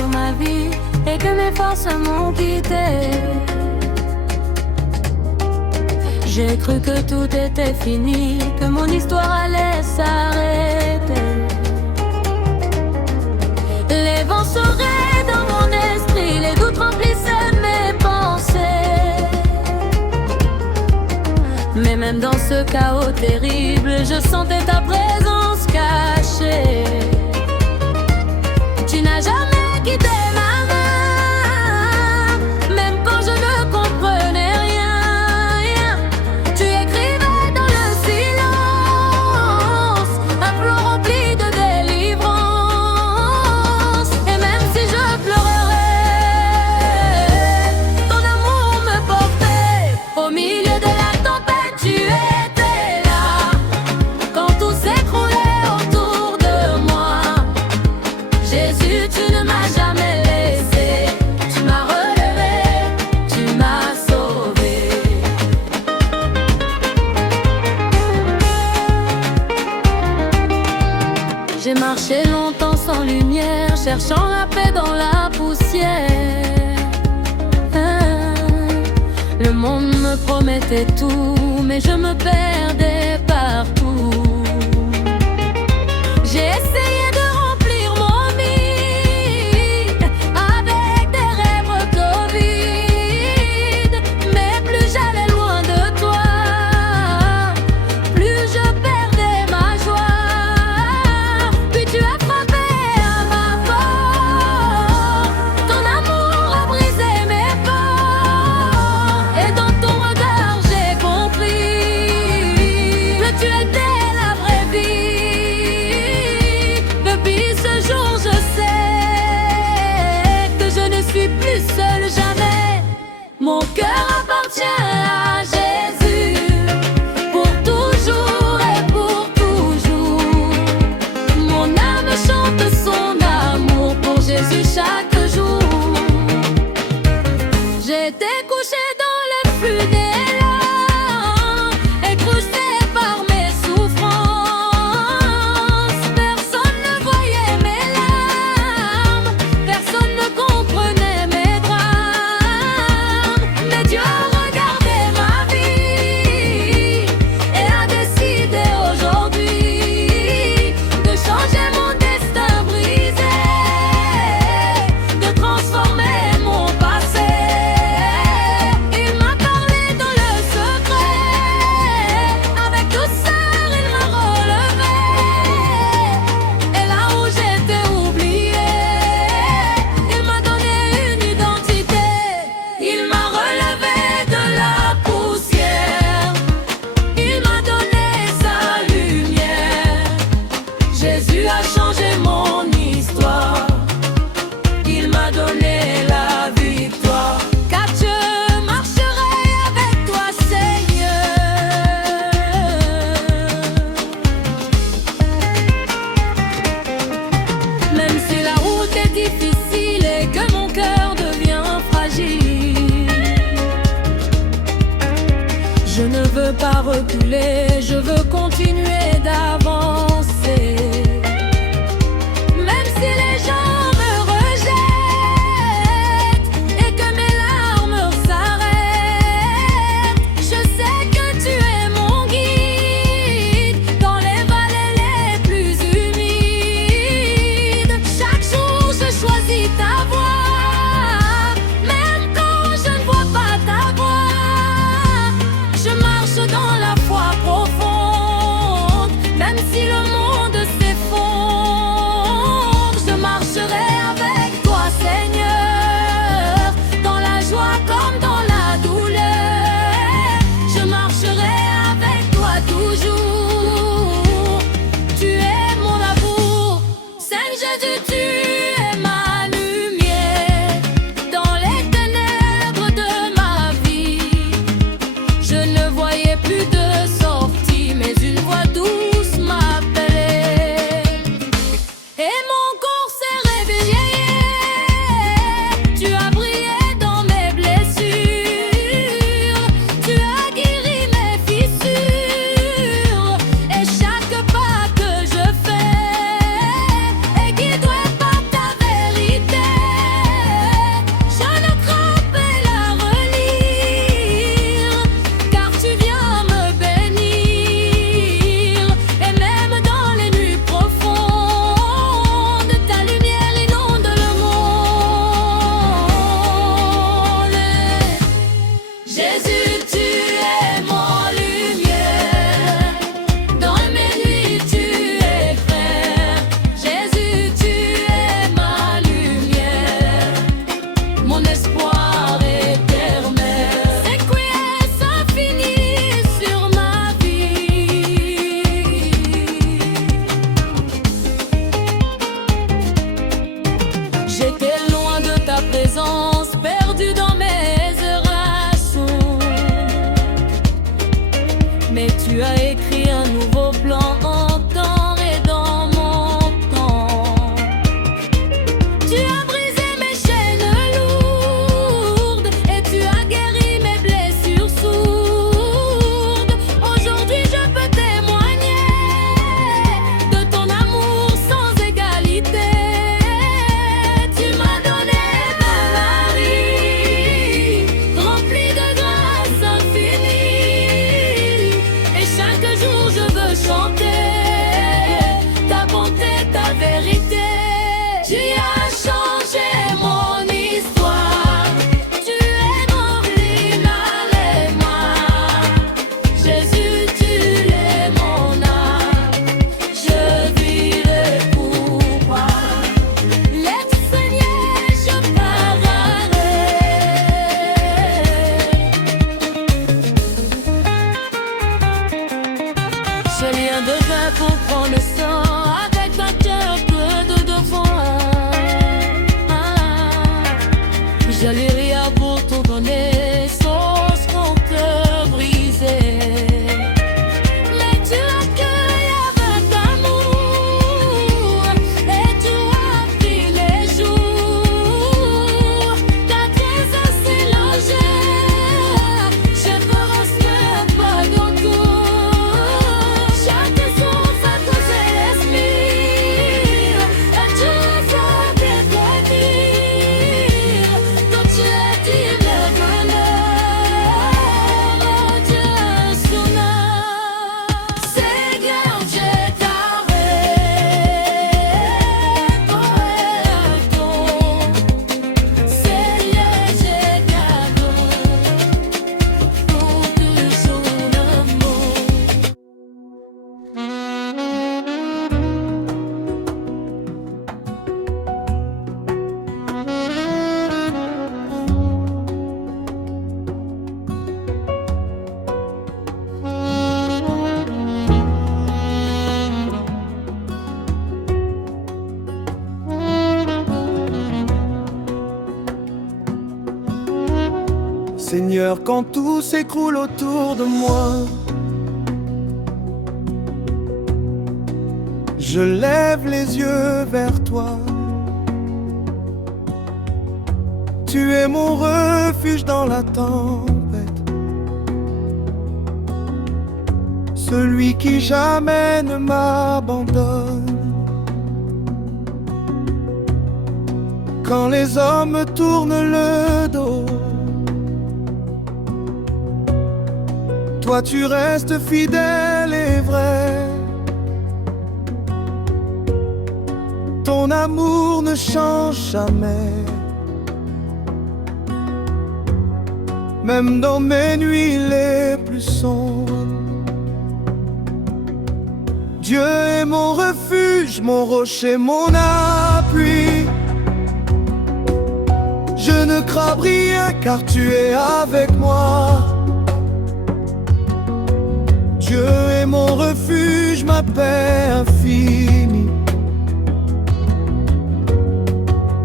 sur ma vie et que mes forces m'ont quitté. J'ai cru que tout était fini, que mon histoire allait s'arrêter. Les vents seraient dans mon esprit, les doutes remplissaient mes pensées. Mais même dans ce chaos terrible, je sentais ta présence cachée. Tu n'as jamais quitté ma main, même quand je ne comprenais rien. Tu écrivais dans le silence un flot rempli de délivrance. Et même si je pleurais, ton amour me portait. Au milieu de la tempête, tu étais là. Quand tout s'écroulait autour de moi, Jésus, tu ne m'as jamais laissé. Tu m'as relevé, tu m'as sauvé. J'ai marché longtemps sans lumière, cherchant la paix dans la poussière. Le monde me promettait tout, mais je me perdais partout. J'ai essayé de remplir mon vide avec des rêves Covid, mais plus j'allais loin de toi, plus je perdais ma joie. Puis tu as frappé à ma porte, ton amour a brisé mes portes. Et dans ton regard j'ai compris que tu étais la vraie vie. Depuis ce jour je sais que je ne suis plus seule jamais. Mon cœur appartient à Jésus, pour toujours et pour toujours. Mon âme chante son amour pour Jésus chaque jour. J'étais couchée dans le funélaire, écrasée par mes souffrances. Personne ne voyait mes larmes, personne ne comprenait mes drames. Mais Dieu a regardé ma vie et a décidé aujourd'hui de changer mon destin brisé, de transformer mon passé. Il m'a parlé dans le secret, avec douceur il m'a relevé. Et là où j'étais oubliée, il m'a donné une identité. Il m'a relevé de la poussière, il m'a donné sa lumière. Jésus a changé mon histoire, il m'a donné la victoire. Car je marcherai avec toi, Seigneur. Même si la route est difficile et que mon cœur devient fragile, je ne veux pas reculer, je veux continuer d'avancer. Même si les gens me rejettent et que mes larmes s'arrêtent, je sais que tu es mon guide dans les vallées les plus humides. Chaque jour je choisis ta voie, même quand je ne vois pas ta voix. Je marche dans la foi profonde, même écrit un nouveau plan en temps et dans mon temps. Tu as brisé mes chaînes lourdes et tu as guéri mes blessures sourdes. Aujourd'hui je peux témoigner de ton amour sans égalité. Tu m'as donné ma vie remplie de grâce infinie. Et chaque jour je veux chanter ta bonté, ta vérité. Tu as changé mon histoire. Tu es mon moi. Jésus, tu es mon âme. Je vivrai pour toi. Laisse Seigneur, je parlerai. Ce lien de vin pour prendre le sang, avec un cœur peu de devoir. Je l'irai pour tout donner, sauf mon cœur brisé. Mais tu accueilles avec amour et tu as pris les jours. Ta grâce s'est logée, je veux rester pas d'encours. Chaque jour ça te fait l'esprit et tu es fait bien dire. Donc tu es dit le bonheur, Dieu sonore. Seigneur, je t'arrête, poète. Seigneur, je garde pour toujours l'amour. Seigneur, quand tout s'écroule autour de moi, je lève les yeux vers toi. Tu es mon refuge dans la tempête, celui qui jamais ne m'abandonne. Quand les hommes me tournent le dos, toi tu restes fidèle et vrai. Ton amour ne change jamais. Même dans mes nuits les plus sombres, Dieu est mon refuge, mon rocher, mon appui. Je ne crains rien car tu es avec moi. Dieu est mon refuge, ma paix infinie.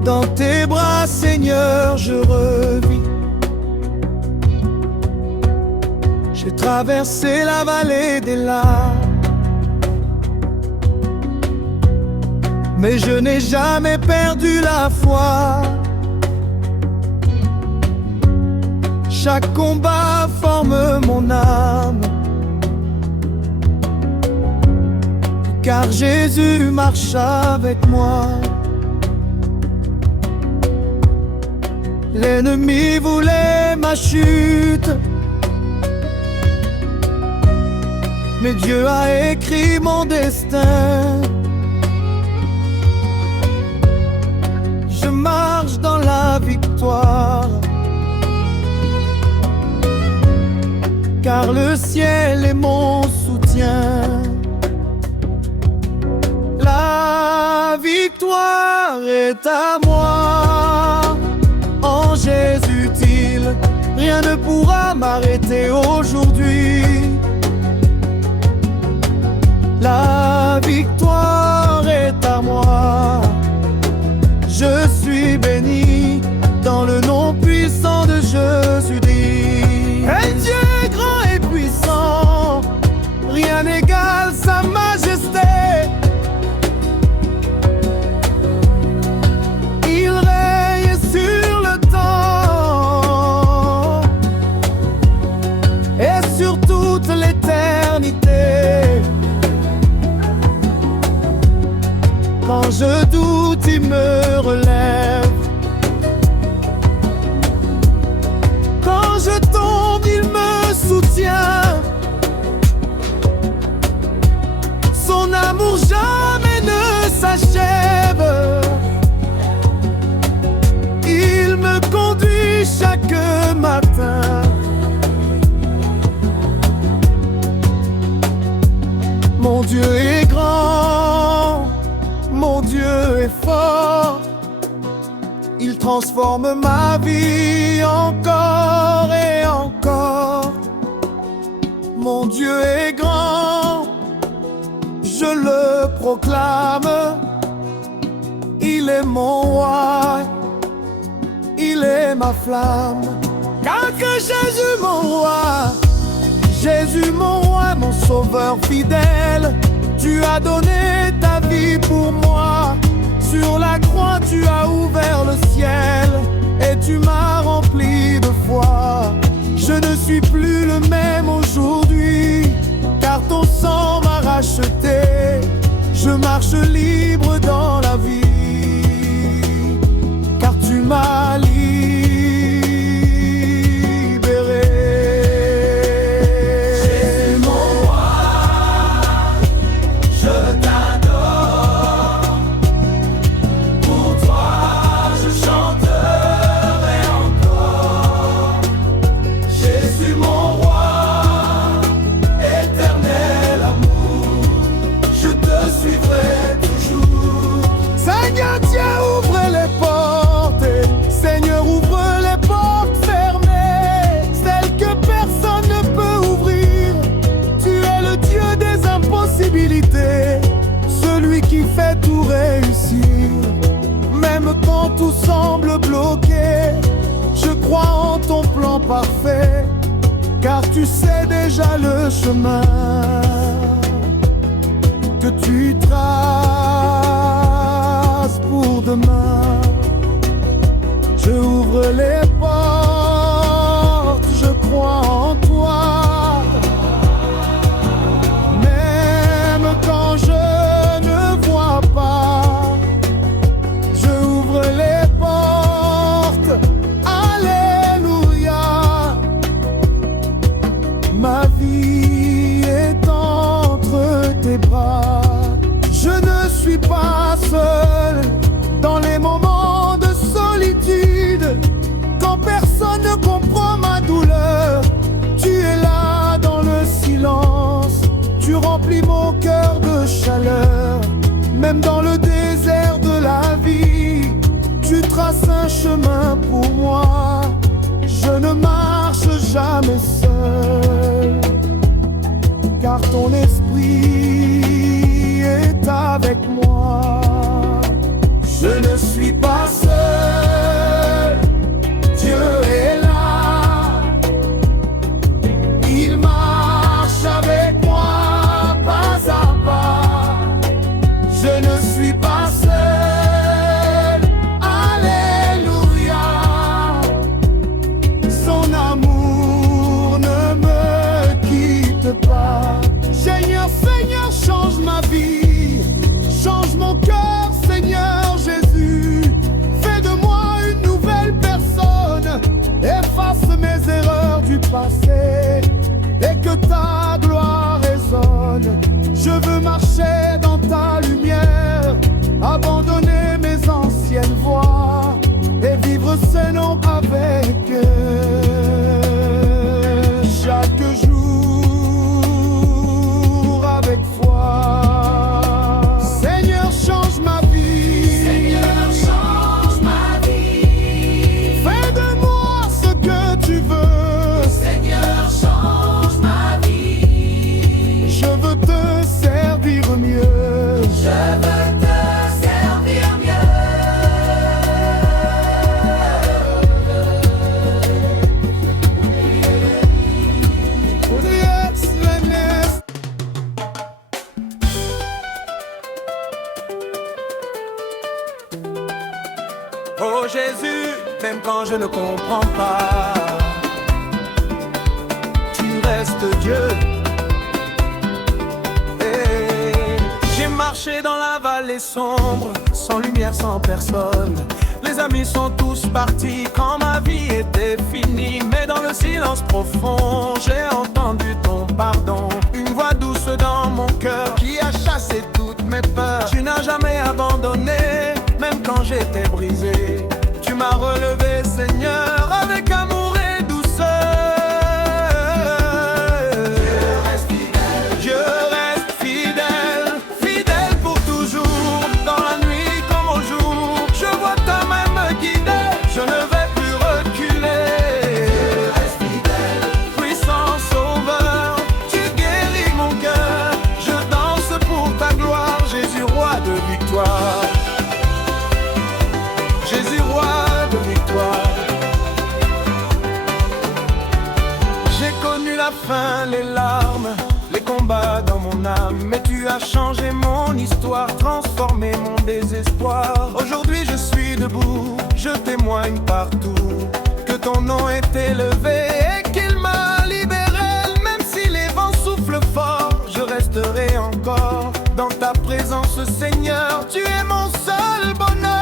Dans tes bras, Seigneur, je revis. J'ai traversé la vallée des larmes, mais je n'ai jamais perdu la foi. Chaque combat forme mon âme, car Jésus marche avec moi. L'ennemi voulait ma chute, mais Dieu a écrit mon destin. Je marche dans la victoire, car le ciel est mon soutien. La victoire est à moi. En Jésus utile, rien ne pourra m'arrêter aujourd'hui. La victoire est à moi. Je suis béni dans le nom puissant de Jésus dit. Et Dieu est grand et puissant, rien rien n'égale sa majesté. Il règne sur le temps et sur toute l'éternité. Quand je doute, il me relève. Quand je tombe, il me soutient. Son amour jamais ne s'achève. Il me conduit chaque matin. Mon Dieu est grand, mon Dieu est fort. Il transforme ma vie encore et encore. Mon Dieu est grand, je le proclame. Il est mon roi, il est ma flamme. Car que Jésus mon roi, Jésus mon roi, mon sauveur fidèle. Tu as donné ta vie pour moi. Sur la croix tu as ouvert le ciel et tu m'as rempli de foi. Je ne suis plus le même aujourd'hui, car ton sang m'a racheté. Je marche libre dans la vie, car tu m'as libéré. Jésus mon roi, je t'adore. Pour toi je chanterai encore. Jésus mon roi, éternel amour, je te suivrai toujours. Seigneur Dieu, ouvre les portes. Seigneur, ouvre les portes fermées, celles que personne ne peut ouvrir. Tu es le Dieu des impossibilités, celui qui fait tout réussir. Même quand tout semble bloqué, je crois en ton plan parfait, car tu sais déjà le chemin que tu traces pour demain. Je ouvre les portes, je crois en toi. Même quand je ne vois pas, je ouvre les portes. Alléluia. Ma vie est entre tes bras. Je ne suis pas seul dans les moments de solitude. Quand personne ne comprend ma douleur, tu es là dans le silence. Tu remplis mon cœur de chaleur. Même dans le désert de la vie, tu traces un chemin pour moi. Je ne marche jamais seul, car ton esprit est avec moi. Je ne suis pas seul, Dieu est là. Il marche avec moi pas à pas. Je ne suis pas seul, alléluia. Son amour ne me quitte pas. Seigneur, Seigneur, change ma vie, change mon cœur, Seigneur Jésus. Fais de moi une nouvelle personne, efface mes erreurs du passé et que ta gloire résonne. Je veux marcher dans ta lumière, abandonner mes anciennes voies et vivre seulement avec eux. Chaque jour avec foi. Seigneur, change ma vie. Seigneur, change ma vie. Fais de moi ce que tu veux. Seigneur, change ma vie. Je veux te servir mieux. Je veux te servir mieux. Yes, Ernest. Oh Jésus, même quand je ne comprends pas, tu restes Dieu. J'ai marché dans la vallée sombre, sans lumière, sans personne. Les amis sont tous partis quand ma vie était finie. Mais dans le silence profond, j'ai entendu ton pardon. Une voix douce dans mon cœur qui a chassé toutes mes peurs. Tu n'as jamais abandonné, même quand j'étais brisé. Tu m'as relevé, Seigneur, avec amour et douceur. Je reste fidèle, je reste fidèle, fidèle pour toujours. Dans la nuit comme au jour, je vois ta main me guider. Je ne vais plus reculer. Je reste fidèle, puissant sauveur, tu guéris mon cœur. Je danse pour ta gloire, Jésus, roi de victoire. Jésus, roi de victoire. J'ai connu la faim, les larmes, les combats dans mon âme. Mais tu as changé mon histoire, transformé mon désespoir. Aujourd'hui je suis debout, je témoigne partout que ton nom est élevé et qu'il m'a libéré. Même si les vents soufflent fort, je resterai encore dans ta présence, Seigneur. Tu es mon seul bonheur.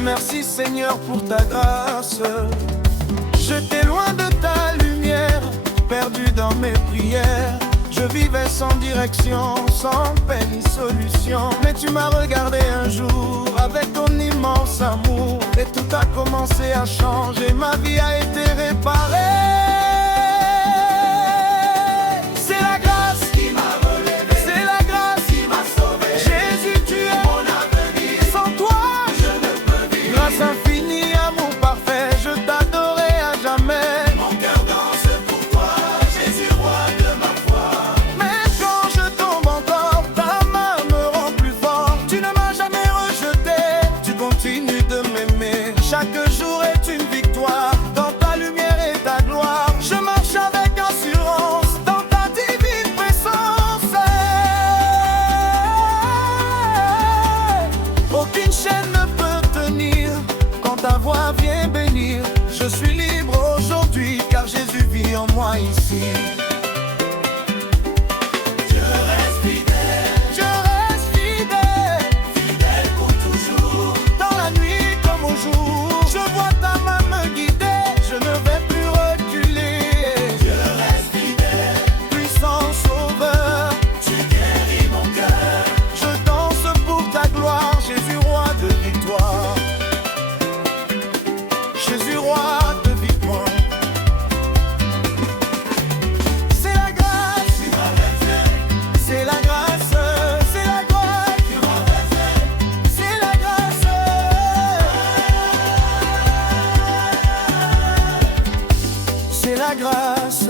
Merci Seigneur pour ta grâce. J'étais loin de ta lumière, perdu dans mes prières. Je vivais sans direction, sans peine ni solution. Mais tu m'as regardé un jour avec ton immense amour, et tout a commencé à changer, ma vie a été réparée. C'est la grâce qui m'a relevé, c'est la grâce qui m'a sauvé. Jésus, tu es mon avenir, sans toi je ne peux vivre. Grâce infinie, amour parfait, je t'adorerai à jamais. Mon cœur danse pour toi, Jésus, roi de ma foi. Mais quand je tombe encore, ta main me rend plus fort. Tu ne m'as jamais rejeté, tu continues de m'aimer. Chaque jour est une victoire, dans ta lumière et ta gloire. Je marche avec assurance dans ta divine présence. Aucune chaîne ne peut tenir quand ta voix vient bénir. Je suis libre aujourd'hui car Jésus vit en moi ici. Je reste fidèle, fidèle pour toujours. Dans la nuit comme au jour, je vois ta main me guider. Je ne vais plus reculer. Je reste fidèle, puissant sauveur, tu guéris mon cœur. Je danse pour ta gloire, Jésus, roi de victoire. Jésus, roi de victoire. C'est la grâce qui m'a relevé, c'est la grâce, c'est la gloire qui m'a relevé, c'est la grâce. C'est la grâce.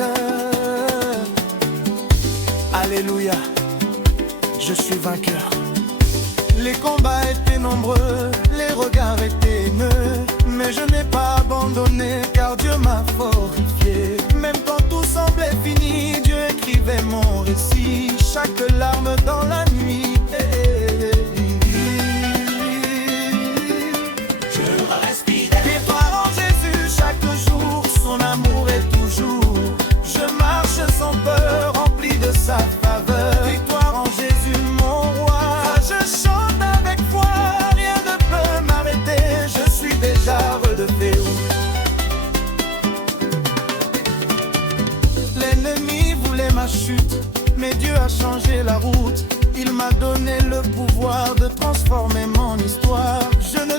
Alléluia, je suis vainqueur. Les combats étaient nombreux, les regards étaient haineux, mais je n'ai pas abandonné car Dieu m'a fortifié. Même quand tout semblait fini, Dieu écrivait mon récit. Chaque larme dans la nuit. Je reste fidèle. Victoire en Jésus chaque jour, son amour est toujours. Je marche sans peur, rempli de sa faveur. Victoire en Jésus, mon roi. Je chante avec foi, rien ne peut m'arrêter. Je suis déjà relevé. L'ennemi voulait ma chute, mais Dieu a changé la route. Il m'a donné le pouvoir de transformer mon histoire. Je ne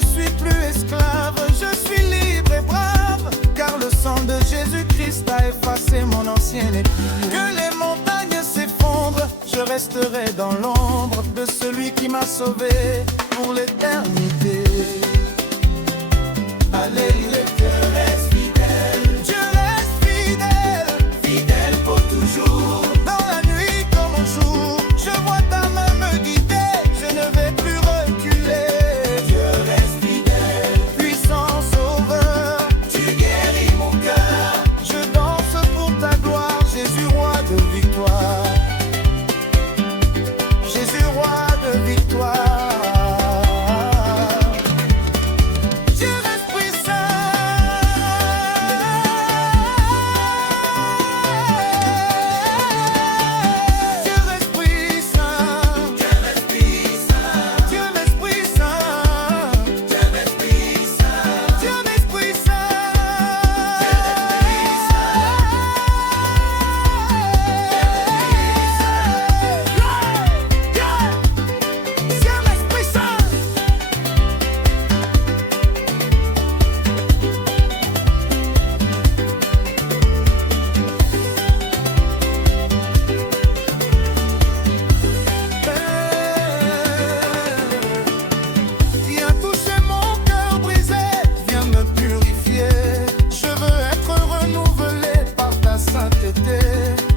jamais plus. Que les montagnes s'effondrent, je resterai dans l'ombre de celui qui m'a sauvé pour l'éternité. Alléluia, Dieu reste fidèle. Dieu reste fidèle, fidèle pour toujours. Dans la nuit comme au jour, je vois ta main me guider, je ne vais plus reculer. Dieu reste fidèle, puissant sauveur, tu guéris mon cœur. Je danse pour ta gloire, Jésus roi de victoire. Jésus roi de victoire.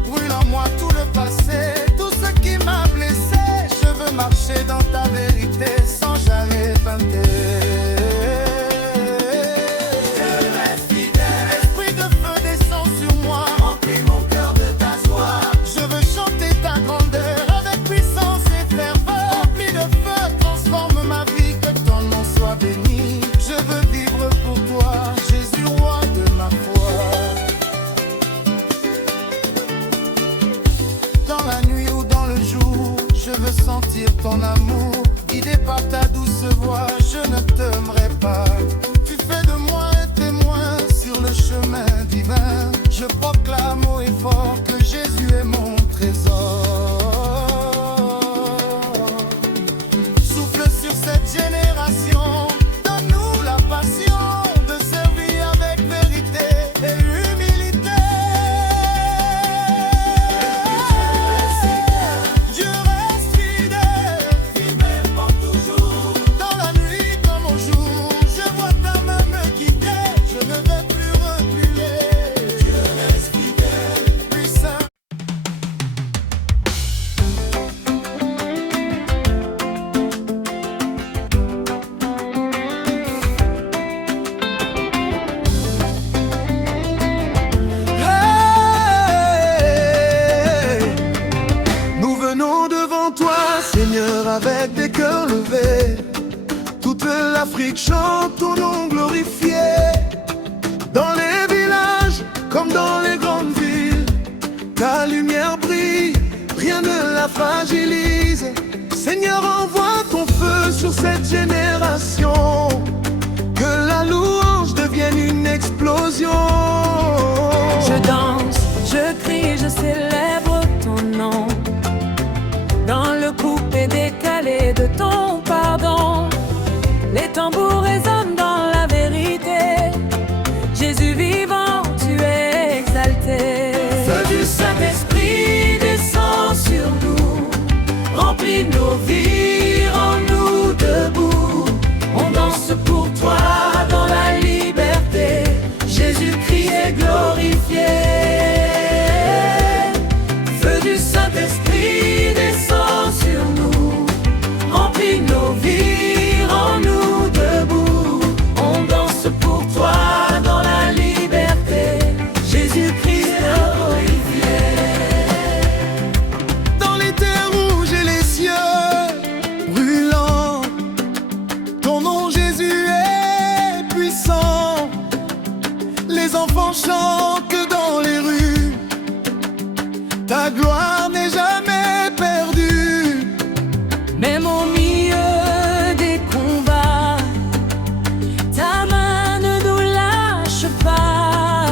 Brûle en moi tout le passé, tout ce qui m'a blessé. Je veux marcher dans ta vérité sans jamais tenter. Je reste fidèle. Esprit de feu descend sur moi, remplis mon cœur de ta joie. Je veux chanter ta grandeur avec puissance et ferveur. Rempli de feu, transforme ma vie, que ton nom soit béni. Je veux vivre pour toi, Jésus roi de ma foi. Dans la nuit ou dans le jour, je veux sentir ton amour. Guidé par ta douce voix, je ne t'aimerai pas. Tu fais de moi un témoin sur le chemin divin. Je proclame haut et fort que Jésus est mon trésor. Souffle sur cette génération, donne-nous la passion de servir avec vérité et humilité. Seigneur, avec des cœurs levés, toute l'Afrique chante ton nom glorifié. Dans les villages comme dans les grandes villes, ta lumière brille, rien ne la fragilise. Seigneur, envoie ton feu sur cette génération, que la louange devienne une explosion. Je danse, je crie, je célèbre ton nom. Dans le coupé décalé de ton pardon, les tambours résonnent dans la vérité. Jésus vivant, tu es exalté. Feu du Saint-Esprit descend sur nous, remplis nos vies, rends-nous debout. On danse pour toi dans la liberté. Jésus-Christ est glorifié. Feu du Saint-Esprit descend sur nous, remplis nos vies, rends-nous debout. On danse pour toi dans la liberté. Jésus-Christ est glorifié. Dans les terres rouges et les cieux brûlants, ton nom Jésus est puissant. Les enfants chantent dans les rues, ta gloire n'est jamais perdue. Même au milieu des combats, ta main ne nous lâche pas.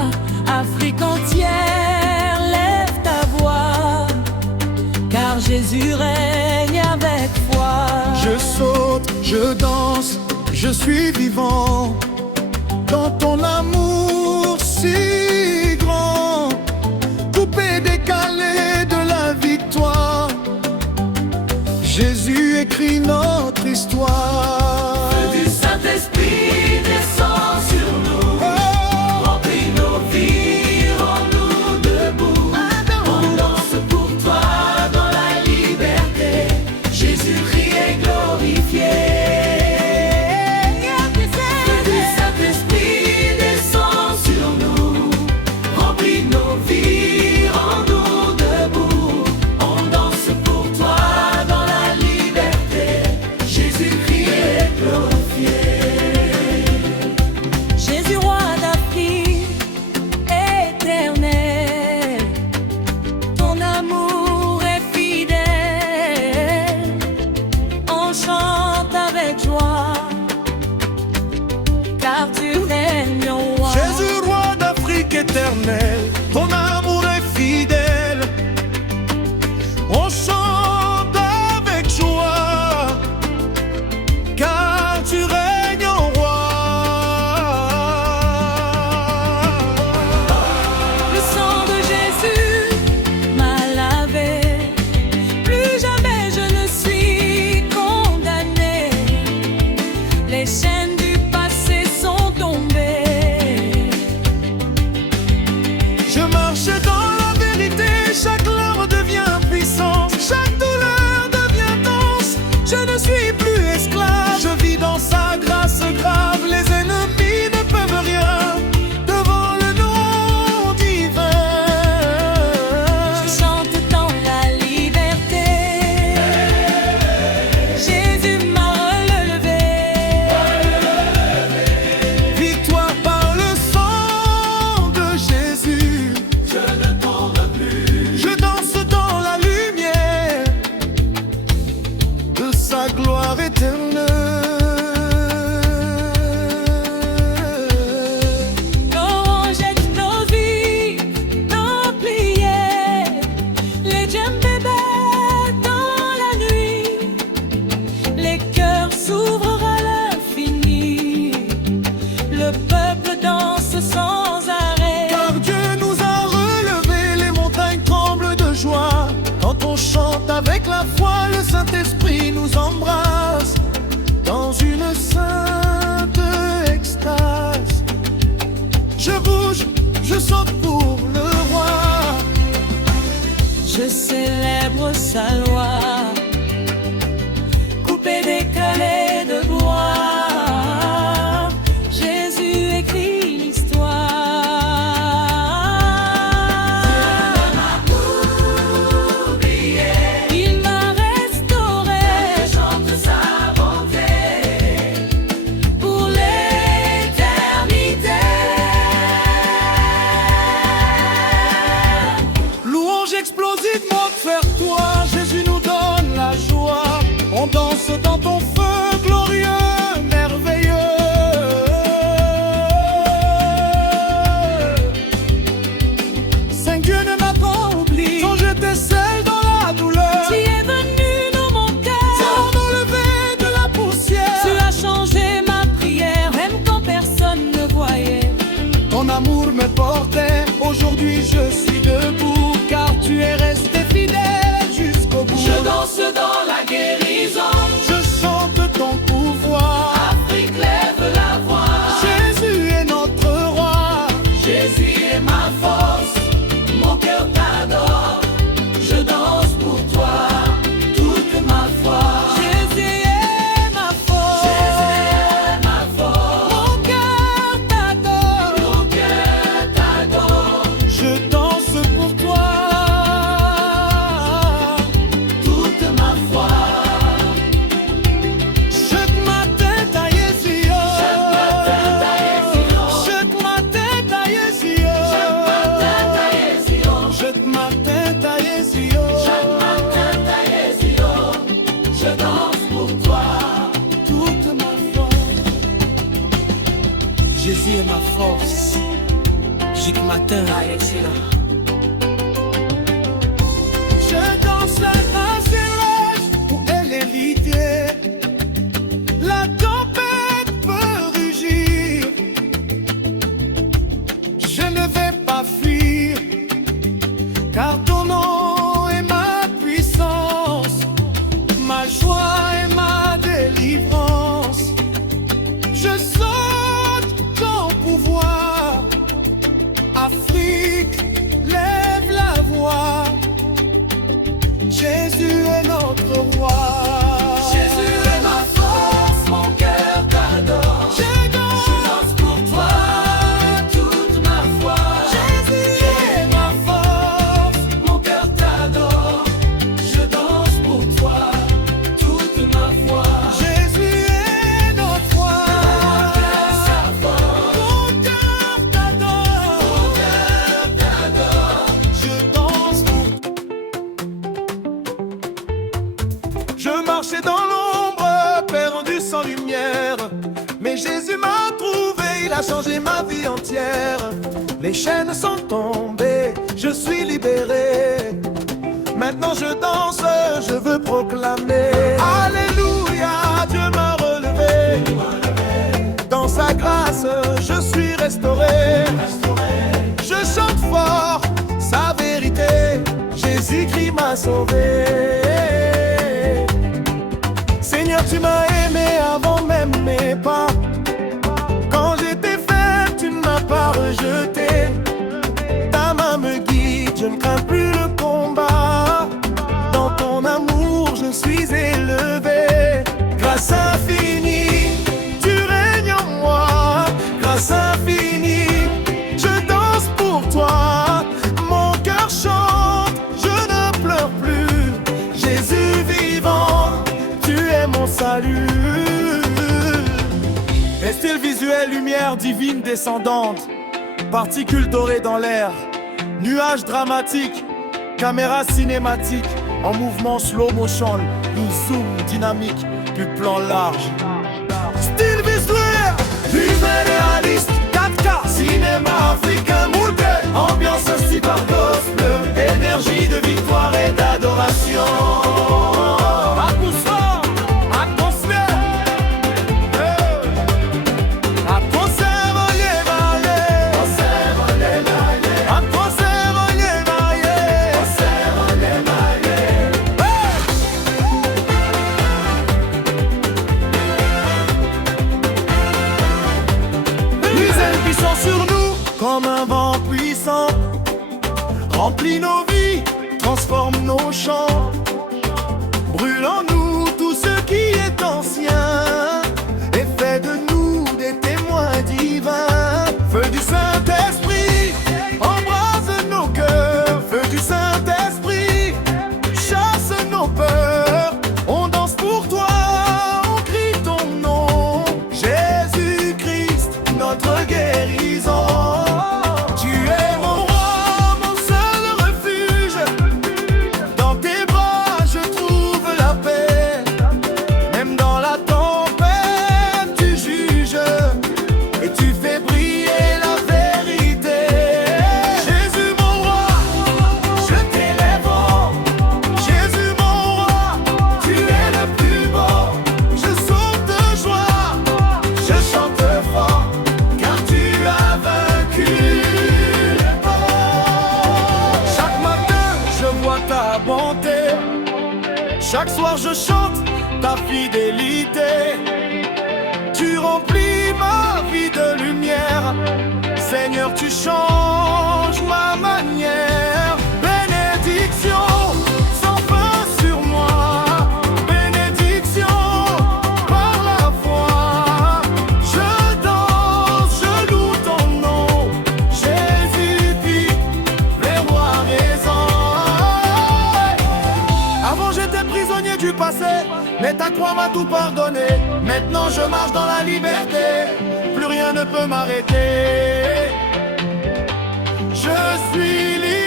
Afrique entière, lève ta voix, car Jésus règne avec foi. Je saute, je danse, je suis vivant dans ton amour si grand. Coupé écris notre histoire. Feu du Saint-Esprit descend sur nous, remplis nos vies, rends-nous debout. On danse pour toi dans la liberté, Jésus-Christ est glorifié. Feu du Saint-Esprit descend sur nous, remplis nos vies, rends-nous debout. On danse pour toi dans la liberté, Jésus-Christ est glorifié. Jésus, roi d'Afrique, éternel, ton amour est fidèle. On chante avec joie, car tu règnes au roi. Jésus, roi d'Afrique éternel, ton amour est fidèle. On chante avec joie, car tu règnes en roi. Le sang de Jésus m'a lavé, plus jamais je ne suis condamné. Les chaînes du passé sont tombées. Je marche dans la vérité, chaque larme devient puissance, chaque douleur devient danse. Je ne suis plus esclave, je vis dans sa grâce grave. Les ennemis ne peuvent rien devant le nom divin. Je chante dans la liberté. Jésus m'a relevé. Victoire par le sang de Jésus. Je ne tombe plus. Je danse dans la lumière de sa gloire éternelle. L'orange explosive, nos prières, les djembés dans la nuit, les cœurs s'ouvrent à l'infini, le peuple danse sans arrêt. Car Dieu nous a relevés, les montagnes tremblent de joie. Quand on chante avec la foi, le Saint-Esprit nous embrasse dans une sainte extase. Je bouge, je saute pour le roi. Je célèbre sa loi, coupé, décalé de gloire. Jésus écrit l'histoire. Il m'a restauré, chante sa bonté pour l'éternité. Louange explosive monte vers toi, Jésus nous donne la joie. On danse dans ton feu glorieux, merveilleux. Saint Dieu ne m'a pas oublié, quand j'étais seul dans la douleur. Tu es venu dans mon Tu cœur, m'as enlevé de la poussière. tu as changé ma prière, même quand personne ne voyait. Ton amour me portait, aujourd'hui je suis debout, car tu es resté fidèle jusqu'au bout. Je danse dans la guérison, Je chante ton pouvoir. Afrique lève la voix. Jésus est notre roi. Jésus est ma force, mon cœur t'adore. Je danse pour toi, toute ma foi. Jésus est ma force, Jésus est ma force. Mon cœur t'adore, mon cœur t'adore. Je danse pour toi. Toute ma foi. Chaque matin ta Yesio. Chaque matin ta Yesio. Chaque matin ta Yesio. Chaque matin ta Yesio. Je danse pour toi. Toute ma force. Jésus est ma force. Chaque matin. Je danse la grâce et l'âge où elle est l'idée. La tempête peut rugir. Je ne vais pas fuir, car ton nom est ma puissance, ma joie Jésus est notre roi. Jésus est ma force, mon cœur t'adore. Je danse pour toi toute ma foi. Jésus est ma force, Mon cœur t'adore. Je danse pour toi toute ma foi. Jésus est notre roi. Mon cœur t'adore, je danse pour. Je marchais dans l'ombre, perdu sans lumière, mais Jésus m'a trouvé, il a changé ma vie entière. Les chaînes sont tombées, je suis libéré. Maintenant je danse, je veux proclamer Alléluia, Dieu m'a relevé. Dans sa grâce, je suis restauré. Je chante fort sa vérité, Jésus-Christ m'a sauvé. Seigneur, tu m'as aimé avant même mes pas. Quand j'étais faible, tu ne m'as pas rejeté. Ta main me guide, je ne crains plus le combat. Dans ton amour, je suis élevé. Grâce infinie, tu règnes en moi. Grâce infinie, je danse pour toi. Mon cœur chante, je ne pleure plus. Jésus vivant, tu es mon salut. Et style visuel, lumière divine descendante. Particules dorées dans l'air. Nuages dramatiques. Caméra cinématique. En mouvement slow motion. Nous zoom dynamique du plan large. Style visuel, humain réaliste. 4K, cinéma africain moulé. Ambiance super gospel. Énergie de victoire et d'adoration. Sur nous comme un vent puissant, remplit nos vies, transforme nos champs, brûle en nous tout ce qui est ancien et fait de nous des témoins divins. Feu du Saint-Esprit, embrase nos cœurs. Feu du Saint-Esprit, chasse nos peurs. On danse pour toi, on crie ton nom, Jésus-Christ, notre guérison. Tu es mon roi, mon seul refuge. Dans tes bras je trouve la paix. Même dans la tempête tu juges et tu fais briller la vérité. Jésus mon roi, je t'élève. Jésus mon roi, tu es le plus beau. Je saute de joie, je chante fort, car tu as vaincu le mort. Chaque matin je vois ta bonté, chaque soir je chante ta fidélité. Tu remplis ma vie de lumière, Seigneur tu changes ma manière. Bénédiction sans fin sur moi, bénédiction par la foi. Je danse, je loue ton nom, Jésus vit, les rois raison. Avant j'étais prisonnier du passé, mais ta croix m'a tout pardonné. Maintenant je marche dans la liberté, plus rien ne peut m'arrêter. Je suis libre.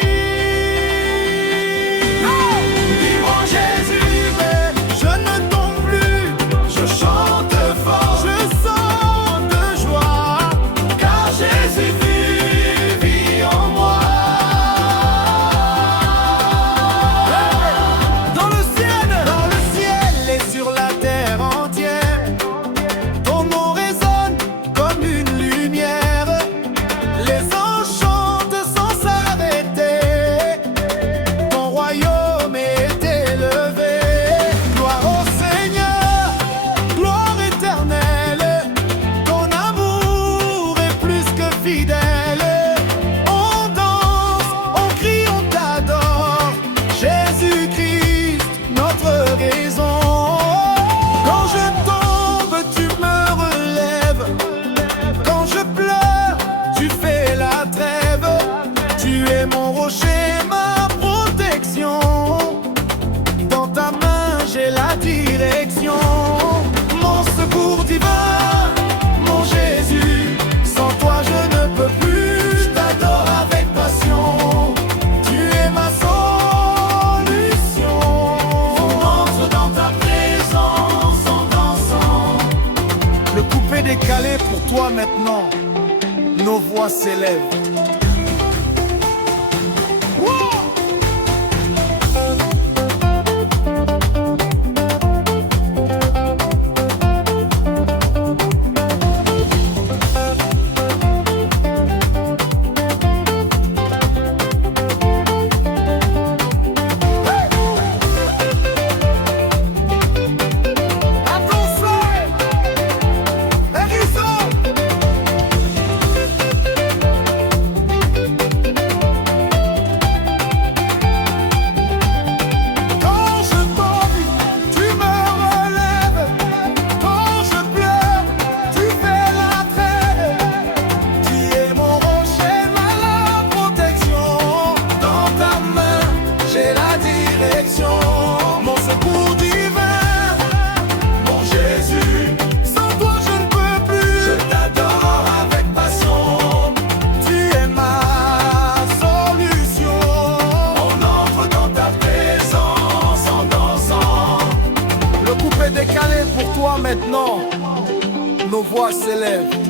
Libre en Jésus, mais je ne tombe plus. Je chante fort, je sens de joie, car Jésus vit en moi. Dans le ciel et sur la terre entière, ton nom résonne comme une lumière. direction. Mon secours divin, mon Jésus, sans toi je ne peux plus. Je t'adore avec passion, tu es ma solution. On entre dans ta présence en dansant. Le coupé décalé pour toi maintenant, nos voix s'élèvent. Mon secours divin, mon Jésus, sans toi je ne peux plus. Je t'adore avec passion, tu es ma solution. On entre dans ta présence en dansant. Le coupé décalé pour toi maintenant, nos voix s'élèvent.